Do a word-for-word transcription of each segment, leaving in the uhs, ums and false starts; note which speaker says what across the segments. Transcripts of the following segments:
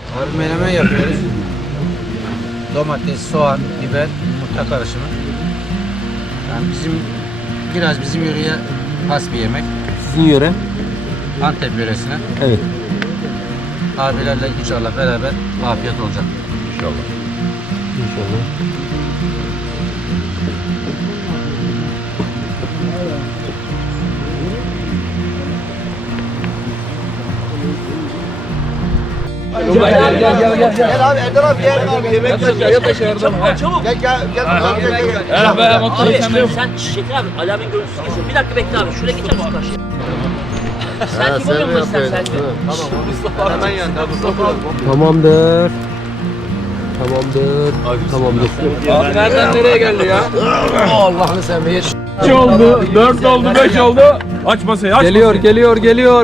Speaker 1: Abi menemen yapıyoruz. Domates, soğan, biber, yumurta karışımı. Yani bizim biraz bizim yöreye has bir yemek.
Speaker 2: Sizin yöre?
Speaker 1: Antep yöresine.
Speaker 2: Evet.
Speaker 1: Abilerle inşallah beraber afiyet olacak.
Speaker 3: İnşallah.
Speaker 2: İnşallah.
Speaker 4: Gel gel gel gel. Gel abi Erdal abi gel abi. Yemek taşı yat aşağı Erdal abi.
Speaker 5: Çabuk.
Speaker 4: Gel gel gel bakalım gel gel.
Speaker 5: Gel be motor sen sen Şeker abi Ali abinin görüntüsünü geçiyor. Bir dakika bekle abi. Şuraya geçer misin karşıya? Selfie koyuyor musun sen selfie?
Speaker 4: Tamam. Hemen yan.
Speaker 2: Tamamdır. Tamamdır. Tamamdır.
Speaker 4: Abi nereden nereye geldi ya? Allah'ını seveyim.
Speaker 3: üç oldu, dört oldu, beş oldu. Aç masayı, aç
Speaker 2: Geliyor,
Speaker 3: masayı.
Speaker 2: geliyor, geliyor.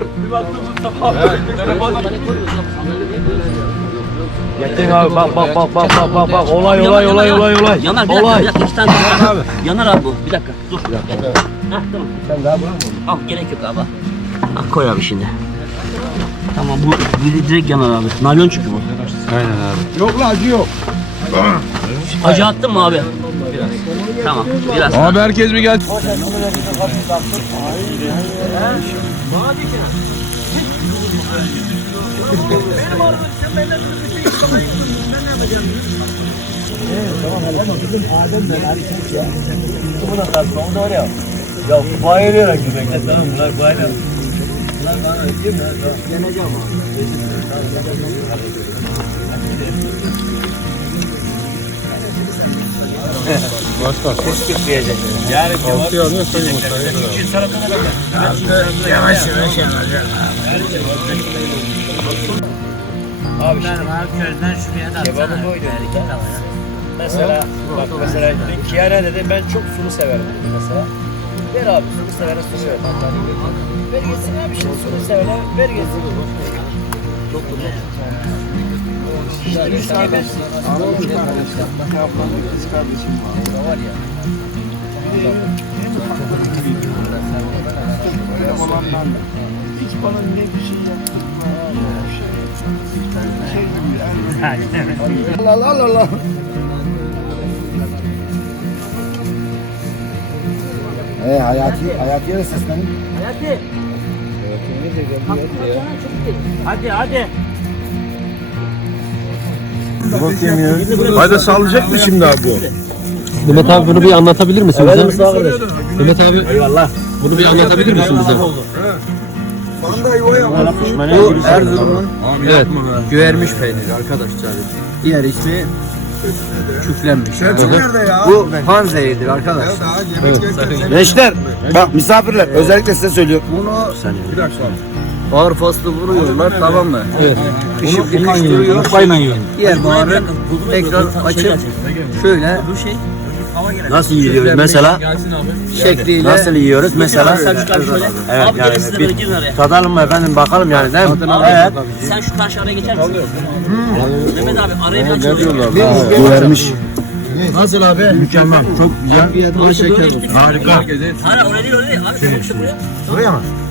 Speaker 3: Getirin abi, bak bak bak bak bak bak bak. Olay olay olay olay olay.
Speaker 5: Yanar bir dakika. Bir dakika. İki tane yanar abi. Yanar abi bu. Bir dakika. Dur. Heh tamam.
Speaker 4: Sen daha bırakma.
Speaker 5: Al gerek yok abi. Al koy abi şimdi. Tamam bu biri direkt yanar abi. Naylon çünkü bu.
Speaker 1: Aynen abi.
Speaker 4: Yok lan acı yok.
Speaker 5: Acı attın mı abi? Biraz. Tamam. Biraz.
Speaker 3: Abi herkes mi geldi?
Speaker 4: Ya bayılıyorlar ki bekle tamam bunlar bayılıyor. Bunlar bana ödeyeyim mi? Yeneceğim abi.
Speaker 1: Başka.
Speaker 4: Kısıtlayacak. Yani
Speaker 1: Altı alıyorsa yumurtayı.
Speaker 4: yavaş yavaş yanacak. Abi işte.
Speaker 5: Közden şuraya da
Speaker 4: Kebabı koydum. Mesela bak mesela Kiara dedi ben çok sulu severim dedi mesela. Ver abi sulu sevene sulu ver. Ver gitsin abi şimdi sulu sevene ver gitsin. Çok da çok. İşte müsaade. Anladım kardeşim. Ablamın kız kardeşim var. Var ya. Öyle olanlar hiç bana ne bir şey yaptırma. Şey gibi yani. Allah Allah Allah. Ee Hayati, Hayati'ye de seslenin.
Speaker 5: Hayati. Hadi hadi.
Speaker 3: Hadi sallayacak mı şimdi abi bu?
Speaker 2: Mehmet abi bunu bir anlatabilir misin bize? Mehmet abi eyvallah. Bunu bir anlatabilir misin bize?
Speaker 1: Bu Erzurum'un evet, güvermiş peyniri arkadaşlar. Diğer ismi küflenmiş. Bu panzehirdir arkadaşlar.
Speaker 4: Gençler bak misafirler özellikle size söylüyorum.
Speaker 1: Bunu ağır faslı vuruyorlar tamam mı?
Speaker 2: Evet.
Speaker 1: Pişip pişiriyor. Diğer baharı tekrar açıp şöyle
Speaker 6: Nasıl yiyoruz mesela?
Speaker 1: şekliyle
Speaker 6: Nasıl yiyoruz mesela?
Speaker 5: Sen şu karşı şöyle.
Speaker 6: Evet
Speaker 5: Abi
Speaker 6: yani
Speaker 5: gelin siz de
Speaker 6: bir
Speaker 5: böyle girin araya.
Speaker 6: tadalım mı efendim bakalım yani değil mi? Evet.
Speaker 5: Sen şu karşı araya geçer misin? Mehmet abi araya bir açalım.
Speaker 6: Güvermiş.
Speaker 1: nasıl abi?
Speaker 6: Mükemmel. Çok güzel.
Speaker 1: Afiyet olsun. Şeker olsun.
Speaker 6: Harika.
Speaker 5: Hayır oraya değil oraya değil. Abi çabuk işte buraya.
Speaker 6: Buraya mı?